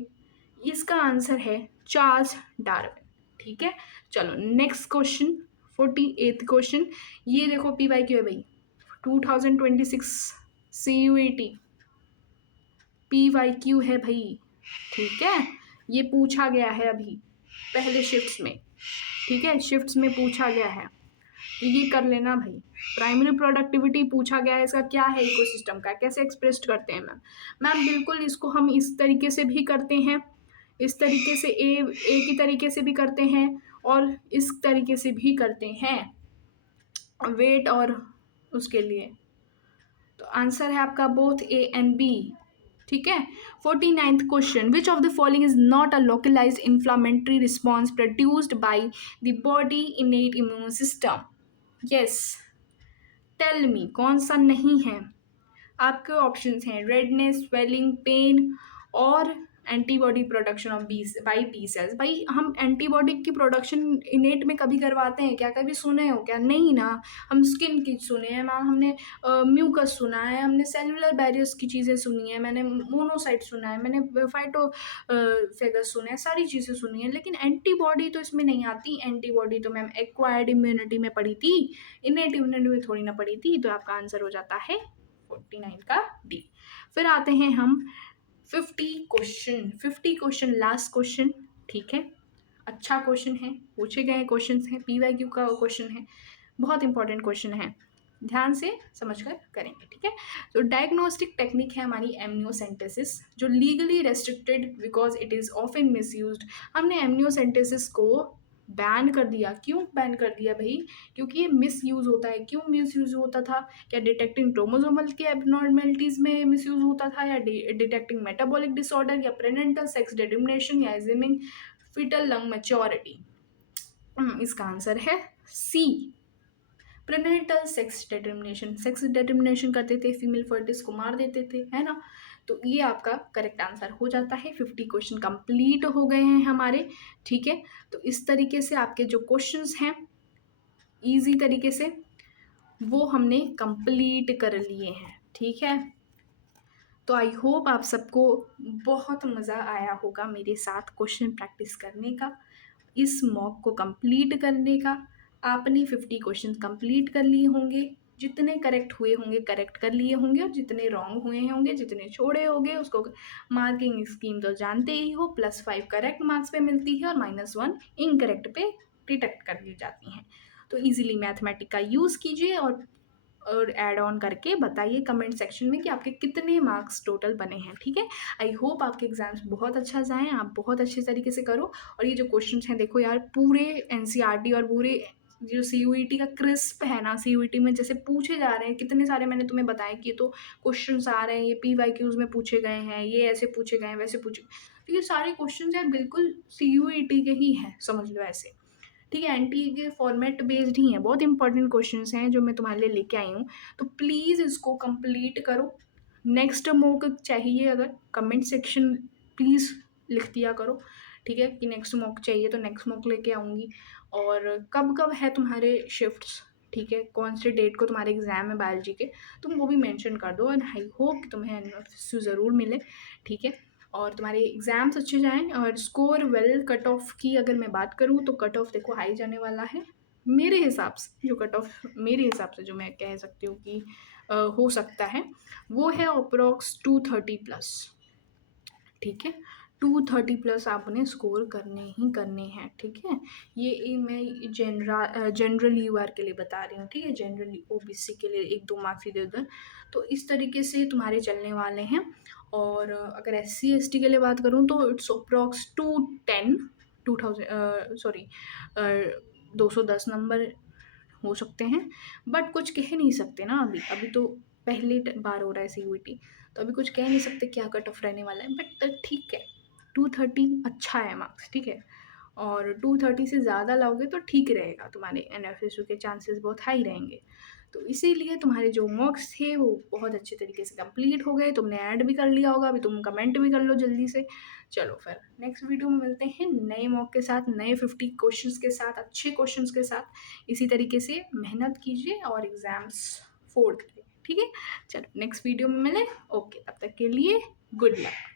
इसका आंसर है चार्ल्स डार्विन, ठीक है। चलो नेक्स्ट क्वेश्चन, 48th क्वेश्चन, ये देखो पीवाईक्यू है भाई, 2026 CUET पीवाईक्यू है भाई, ठीक है, ये पूछा गया है अभी पहले शिफ्ट्स में, ठीक है, शिफ्ट्स में पूछा गया है, तो ये कर लेना भाई। प्राइमरी प्रोडक्टिविटी पूछा गया है, इसका क्या है, इकोसिस्टम का कैसे एक्सप्रेस करते हैं मैम बिल्कुल इसको हम इस तरीके से भी करते हैं, इस तरीके से ए की तरीके से भी करते हैं, और इस तरीके से भी करते हैं, वेट और उसके लिए। तो आंसर है आपका बोथ ए एंड बी, ठीक है। 49th question, which of the following is not a localised inflammatory response produced by the body innate immune system? Yes, tell me, कौन सा नहीं है? आपके ऑप्शंस हैं रेडनेस, स्वेलिंग, पेन, और antibody production of by T cells. भाई हम antibody की प्रोडक्शन इनेट में कभी करवाते हैं क्या? कभी सुने हो क्या? नहीं ना। हम स्किन की सुने हैं मैम, हमने म्यूकस सुना है, हमने सेलुलर बैरियर्स की चीज़ें सुनी है, मैंने मोनोसाइट सुना है, मैंने फाइटो फेगस सुने हैं, सारी चीज़ें सुनी हैं, लेकिन एंटीबॉडी तो इसमें नहीं आती। एंटीबॉडी तो मैम एक्वायर्ड इम्यूनिटी में पड़ी थी, इनेट इम्यूनिटी में थोड़ी ना पड़ी थी। तो आपका आंसर हो जाता है 49 का डी। फिर आते हैं हम 50 क्वेश्चन, लास्ट क्वेश्चन, ठीक है, अच्छा क्वेश्चन है, पूछे गए क्वेश्चन हैं, पीवाईक्यू का क्वेश्चन है, बहुत इंपॉर्टेंट क्वेश्चन है, ध्यान से समझकर करेंगे, ठीक है। तो डायग्नोस्टिक टेक्निक है हमारी एमनियोसेंटेसिस, जो legally restricted because it is often misused. हमने एमनियोसेंटेसिस को बैन कर दिया। क्यों बैन कर दिया भई? क्योंकि ये मिसयूज़ होता है। क्यों मिसयूज़ होता था? क्या डिटेक्टिंग क्रोमोसोमल के एब्नॉर्मैलिटीज़ में मिसयूज़ होता था, या डिटेक्टिंग मेटाबॉलिक डिसऑर्डर, या प्रेनेंटल सेक्स डिटर्मिनेशन, या एज्यूमिंग फीटल लंग मैच्योरिटी? इसका आंसर है सी, प्रेनेटल सेक्स डिटर्मिनेशन। सेक्स डिटर्मिनेशन करते थे, फीमेल फर्टिस को मार देते थे, है ना? तो ये आपका करेक्ट आंसर हो जाता है। 50 क्वेश्चन कंप्लीट हो गए हैं हमारे, ठीक है? तो इस तरीके से आपके जो क्वेश्चंस हैं ईजी तरीके से वो हमने कंप्लीट कर लिए हैं, ठीक है? तो आई होप आप सबको बहुत मज़ा आया होगा मेरे साथ क्वेश्चन प्रैक्टिस करने का, इस मॉक को कंप्लीट करने का। आपने 50 क्वेश्चन कंप्लीट कर लिए होंगे, जितने करेक्ट हुए होंगे करेक्ट कर लिए होंगे, और जितने रॉन्ग हुए होंगे, जितने छोड़े होंगे उसको मार्किंग स्कीम तो जानते ही हो, +5 करेक्ट मार्क्स पे मिलती है और -1 इनकरेक्ट पे डिडक्ट कर दी जाती हैं। तो ईजिली मैथमेटिक का यूज़ कीजिए और ऐड ऑन करके बताइए कमेंट सेक्शन में कि आपके कितने मार्क्स टोटल बने हैं, ठीक है? आई होप आपके एग्ज़ाम्स बहुत अच्छा जाएँ, आप बहुत अच्छे तरीके से करो। और ये जो क्वेश्चंस हैं देखो यार, पूरे एनसीईआरटी और पूरे जो सीयूईटी का क्रिस्प है ना, सीयूईटी में जैसे पूछे जा रहे हैं, कितने सारे मैंने तुम्हें बताया कि ये तो क्वेश्चंस आ रहे हैं, ये पीवाईक्यूज़ में पूछे गए हैं, ये ऐसे पूछे गए हैं, वैसे पूछे, तो ये सारे क्वेश्चंस यार बिल्कुल सीयूईटी के ही हैं, समझ लो ऐसे। ठीक है, एनटीए के फॉर्मेट बेस्ड ही हैं, बहुत इंपॉर्टेंट क्वेश्चंस हैं जो मैं तुम्हारे लिए लेके आई हूँ। तो प्लीज़ इसको कंप्लीट करो। नेक्स्ट मॉक चाहिए अगर, कमेंट सेक्शन प्लीज़ लिख दिया करो, ठीक है? कि नेक्स्ट मॉक चाहिए, तो नेक्स्ट मॉक लेके आऊँगी। और कब-कब है तुम्हारे शिफ्ट्स, ठीक है? कौन से डेट को तुम्हारे एग्ज़ाम है बायोलॉजी के, तुम वो भी मेंशन कर दो। एंड आई होप कि तुम्हें एनएफएसयू ज़रूर मिले, ठीक है? और तुम्हारे एग्ज़ाम्स अच्छे जाएँ। और स्कोर वेल, कट ऑफ की अगर मैं बात करूँ तो कट ऑफ देखो हाई जाने वाला है। मेरे हिसाब से जो कट ऑफ, मेरे हिसाब से जो मैं कह सकती हूँ कि हो सकता है, वो है अप्रॉक्स 230+, ठीक है? 230+ आपने स्कोर करने ही करने हैं, ठीक है? ये मैं जनरल यूआर के लिए बता रही हूँ, ठीक है? जनरल ओबीसी के लिए 1-2 मार्क्स इधर-उधर, तो इस तरीके से तुम्हारे चलने वाले हैं। और अगर एससी एसटी के लिए बात करूँ तो इट्स अप्रॉक्स 210, 2000 सॉरी 210 नंबर हो सकते हैं। बट कुछ कह नहीं सकते ना अभी, अभी तो पहली बार हो रहा है सीयूईटी, तो अभी कुछ कह नहीं सकते क्या कट ऑफ रहने वाला है। बट ठीक है, 230 अच्छा है मार्क्स, ठीक है? और 230 से ज़्यादा लाओगे तो ठीक रहेगा, तुम्हारे एनएफएसयू के चांसेस बहुत हाई रहेंगे। तो इसीलिए तुम्हारे जो मॉक्स थे वो बहुत अच्छे तरीके से कंप्लीट हो गए, तुमने ऐड भी कर लिया होगा, अभी तुम कमेंट भी कर लो जल्दी से। चलो फिर नेक्स्ट वीडियो में मिलते हैं नए मॉक के साथ, नए 50 क्वेश्चंस के साथ, अच्छे क्वेश्चंस के साथ। इसी तरीके से मेहनत कीजिए और एग्ज़ाम्स फोड़ करिए, ठीक है? चलो नेक्स्ट वीडियो में मिलें। ओके, तब तक के लिए गुड लक।